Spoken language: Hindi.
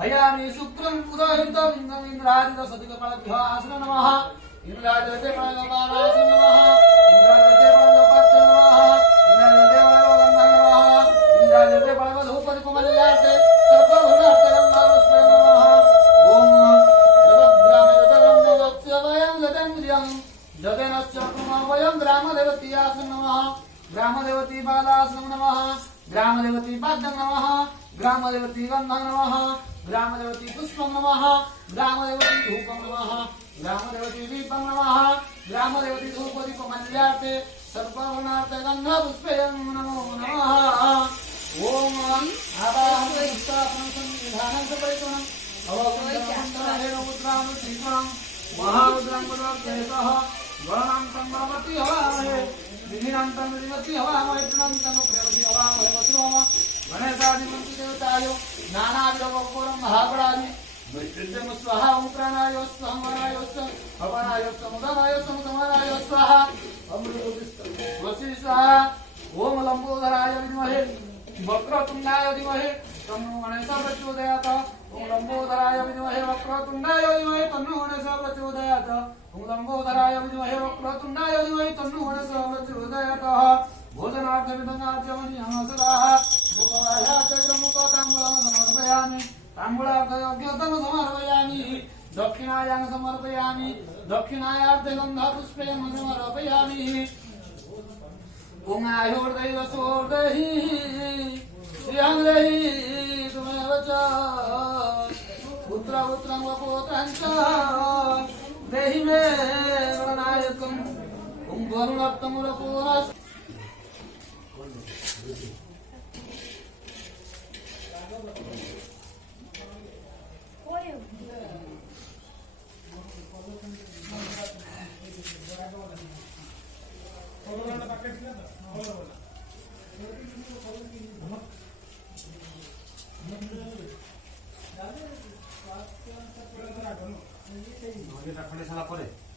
हयामि शुक्रं पुरोहितं इंद्रादित सदिकपलभ्यो आसन नमः इंद्रादिते पलगपालासन नमः इंद्रादिते पलगपत्ते नमः इंद्रादिते पलगगन्ध नमः इंद्रादिते पलगधूपदीपमल्यार्थे सर्वभूतार्थे गन्धापुष्पे नमः ओम जगद्ग्रामे जगन्नवस्य वयं जतेन्द्रियं जतेनस्य वयं ग्रामदेवती आसन नमः ग्रामदेवती पादासन नमः ग्रामदेवती पादं नमः ग्रामदेवती गन्धं नमः ग्रामदेवती पुष्पं नमः ग्रामदेवती धूपं नमः ग्रामदेवती दीपं नमः ग्रामदेवती धूपदीपमल्यार्थे सर्वगुणार्थे गन्धपुष्पे नमो नमः ओम आवाहने स्थापनं संविधानं परिपूर्णं अवगुणं पुत्रां श्रीमां महारुद्रं पदर्शयतः गणान्तं भवति हवामहे विधिनान्तं विधिवति हवामहे प्रणन्तं प्रवति हवामहे वसुमः गणेशादिमन्त्र देवतायो नानाविधवपुरं महाबलादि मृत्युञ्जय स्वाहा ओं प्राणाय स्वाहा वराय स्वाहा हवनाय समुदनाय समुदनाय स्वाहा अमृतोदिष्टि स्वाहा ओम लंबोदराय विद्महे वक्रतुण्डाय धीमहि तन्नो गणेशः प्रचोदयात् ओम लंबोदराय विद्महे वक्रतुण्डाय धीमहि तन्नो गणेशः प्रचोदयात् ओम लंबोदराय विद्महे वक्रतुण्डाय धीमहि तन्नो गणेशः प्रचोदयात् भोजनार्थविदनाद्यमनि नमस्काराः समर्पयामि ताम्बूलार्थयोग्यतं समर्पयामि दक्षिणायां समर्पयामि दक्षिणायार्थे गन्धपुष्पेन समर्पयामि ओम आयुर्दैव सोर्देहि श्रियं देहि त्वमेव च पुत्रं वपुत्रं च देहि मे गणनायकम् ओम वरुणत्तमुरपूरस् खंडे सारा